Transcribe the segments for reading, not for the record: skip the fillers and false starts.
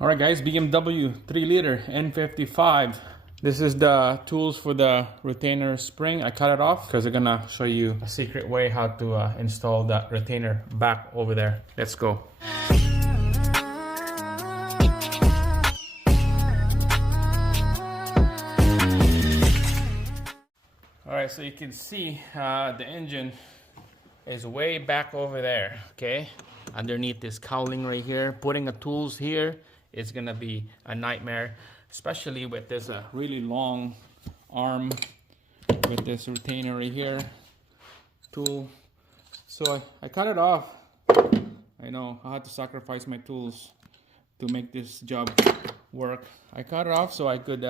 Alright guys, BMW 3 liter N55. This is the tools for the retainer spring. I cut it off because I'm gonna show you a secret way how to install that retainer back over there. Let's go. Alright, so you can see the engine is way back over there, okay? Underneath this cowling right here. Putting the tools here is gonna be a nightmare, especially with this really long arm with this retainer right here tool. So I cut it off. I know I had to sacrifice my tools to make this job work. I cut it off so I could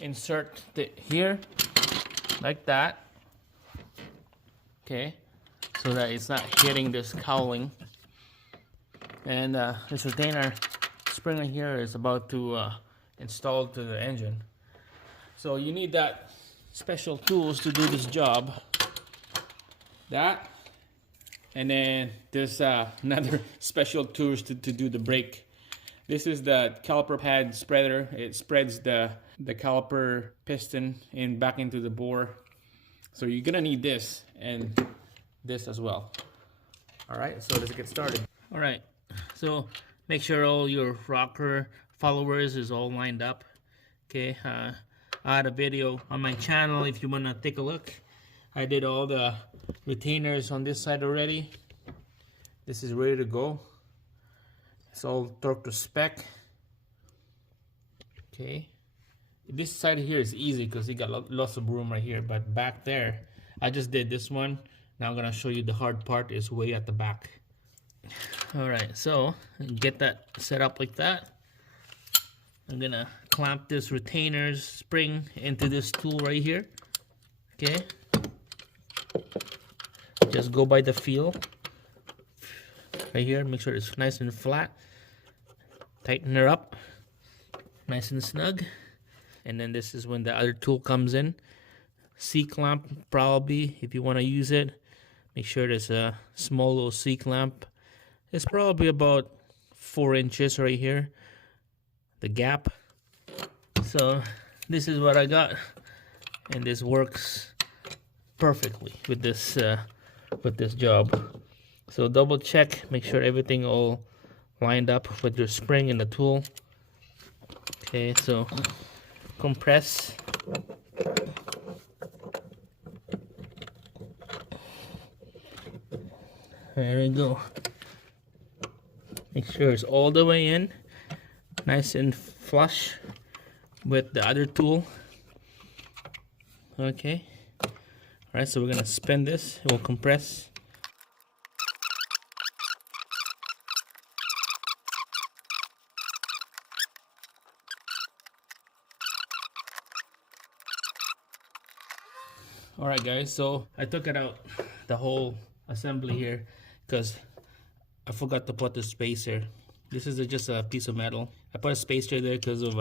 insert it here like that, okay, so that it's not hitting this cowling. And this retainer spring right here is about to install to the engine. So you need that special tools to do this job. That, and then there's another special tools to do the brake. This is the caliper pad spreader. It spreads the caliper piston back into the bore. So you're gonna need this and this as well. All right, so let's get started. All right, so make sure all your rocker followers is all lined up. Okay, I had a video on my channel if you wanna take a look. I did all the retainers on this side already. This is ready to go. It's all torque to spec. Okay, this side here is easy because you got lots of room right here, but back there, I just did this one. Now I'm gonna show you the hard part is way at the back. All right, so get that set up like that. I'm gonna clamp this retainer's spring into this tool right here. Okay, just go by the feel right here. Make sure it's nice and flat. Tighten her up, nice and snug. And then this is when the other tool comes in. C-clamp, probably, if you want to use it. Make sure there's a small little C-clamp. It's probably about 4 inches right here, the gap. So this is what I got, and this works perfectly with this job. So double check, make sure everything all lined up with your spring and the tool. Okay, so compress. There we go. Make sure it's all the way in, nice and flush with the other tool. Okay. All right, so we're gonna spin this. It will compress. All right, guys. So I took it out, the whole assembly here, because I forgot to put the spacer. This is just a piece of metal. I put a spacer there because of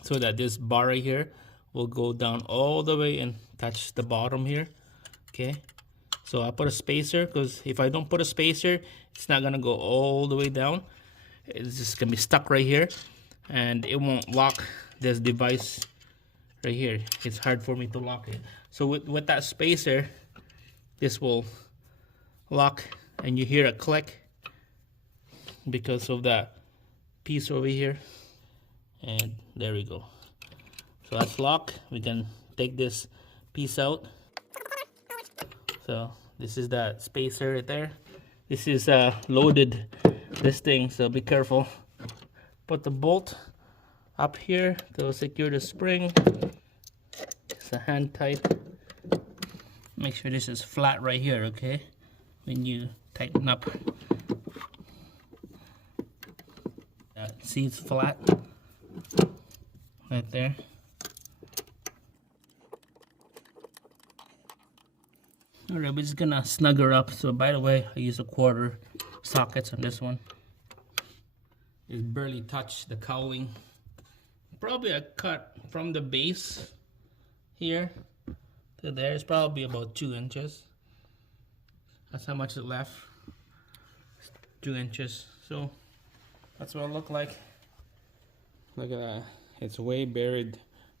so that this bar right here will go down all the way and touch the bottom here. Okay, so I put a spacer because if I don't put a spacer, it's not gonna go all the way down. It's just gonna be stuck right here, and it won't lock this device right here. It's hard for me to lock it. So with that spacer, this will lock, and you hear a click because of that piece over here. And there we go. So that's locked. We can take this piece out. So this is that spacer right there. This is loaded, this thing, so be careful. Put the bolt up here to secure the spring. It's a hand tight. Make sure this is flat right here, okay? When you tighten up. See, it's flat right there. Alright, we're just gonna snug her up. So by the way, I use a 1/4 sockets on this one. It barely touched the cowling. Probably a cut from the base here to there is probably about 2 inches. That's how much is left. 2 inches. So that's what it look like. Look at that. It's way buried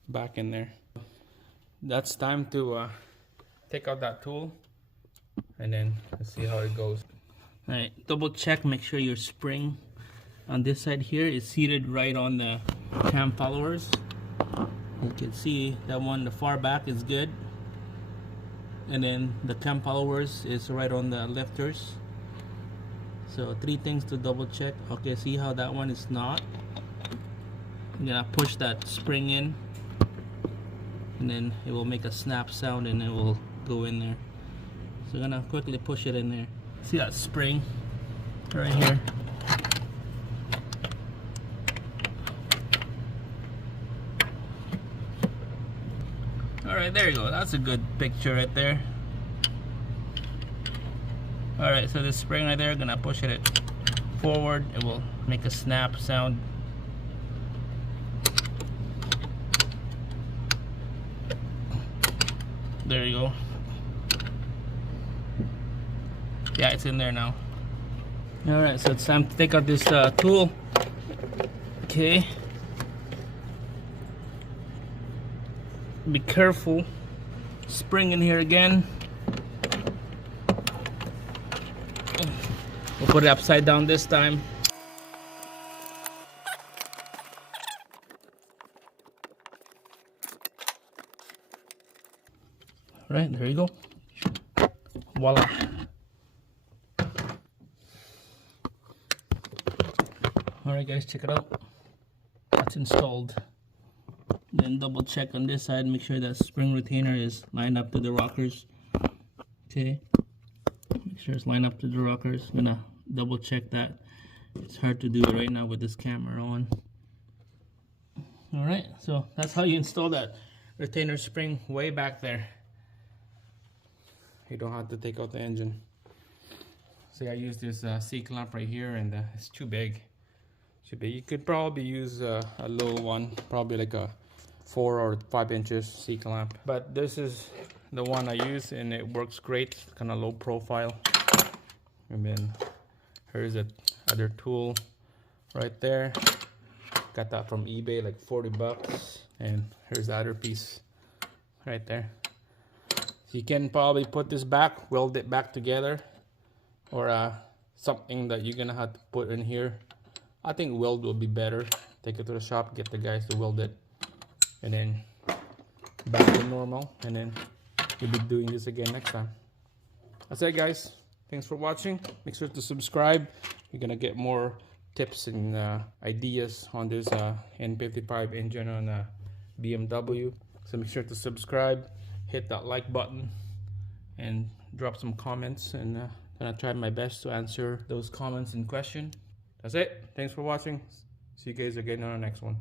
back in there. That's time to take out that tool, and then let's see how it goes. All right, double check, make sure your spring on this side here is seated right on the cam followers. You can see that one, the far back is good, and then the cam followers is right on the lifters. So 3 things to double check. Okay, see how that one is not. I'm gonna push that spring in, and then it will make a snap sound and it will go in there. So I'm gonna quickly push it in there. See that spring right here? Alright, there you go. That's a good picture right there. Alright, so this spring right there, gonna push it forward. It will make a snap sound. There you go. Yeah, it's in there now. Alright, so it's time to take out this tool. Okay. Be careful. Spring in here again. We'll put it upside down this time. Alright, there you go. Voila. Alright guys, check it out. It's installed. Then double check on this side, make sure that spring retainer is lined up to the rockers. Okay. Make sure it's lined up to the rockers. I'm gonna double check that. It's hard to do it right now with this camera on. Alright, so that's how you install that retainer spring way back there. You don't have to take out the engine. See, I use this C-clamp right here, and it's too big. You could probably use a little one, probably like a 4 or 5 inches C-clamp. But this is the one I use, and it works great. Kind of low profile. And then here's the other tool right there. Got that from eBay, like 40 bucks. And here's the other piece right there. So you can probably put this back, weld it back together, or something that you're gonna have to put in here. I think weld will be better. Take it to the shop, get the guys to weld it, and then back to normal, and then we'll be doing this again next time. That's it guys. Thanks for watching. Make sure to subscribe. You're gonna get more tips and ideas on this N55 engine on BMW. So make sure to subscribe, hit that like button, and drop some comments, and gonna try my best to answer those comments and questions. That's it. Thanks for watching. See you guys again on the next one.